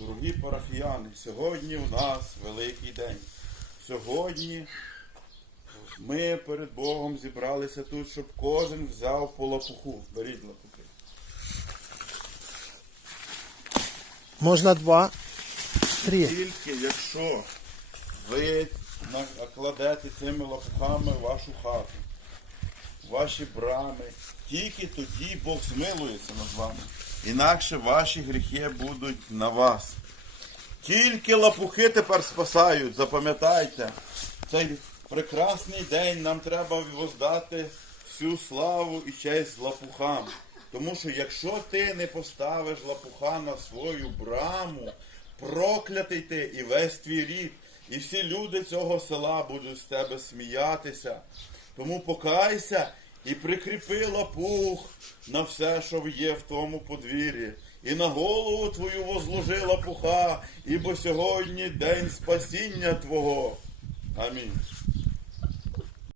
Дорогі парафіяни, сьогодні у нас великий день. Сьогодні ми перед Богом зібралися тут, щоб кожен взяв по лапуху. Беріть лапухи. Можна два, три. Тільки якщо ви накладете цими лапухами вашу хату, ваші брами, тільки тоді Бог змилується над вами. Інакше ваші гріхи будуть на вас. Тільки лапухи тепер спасають, запам'ятайте. Цей прекрасний день нам треба воздати всю славу і честь лапухам. Тому що якщо ти не поставиш лапуха на свою браму, проклятий ти і весь твій рід, і всі люди цього села будуть з тебе сміятися. Тому покайся і прикріпила пух на все, що є в тому подвір'ї. І на голову твою возложила пуха, ібо сьогодні день спасіння Твого. Амінь.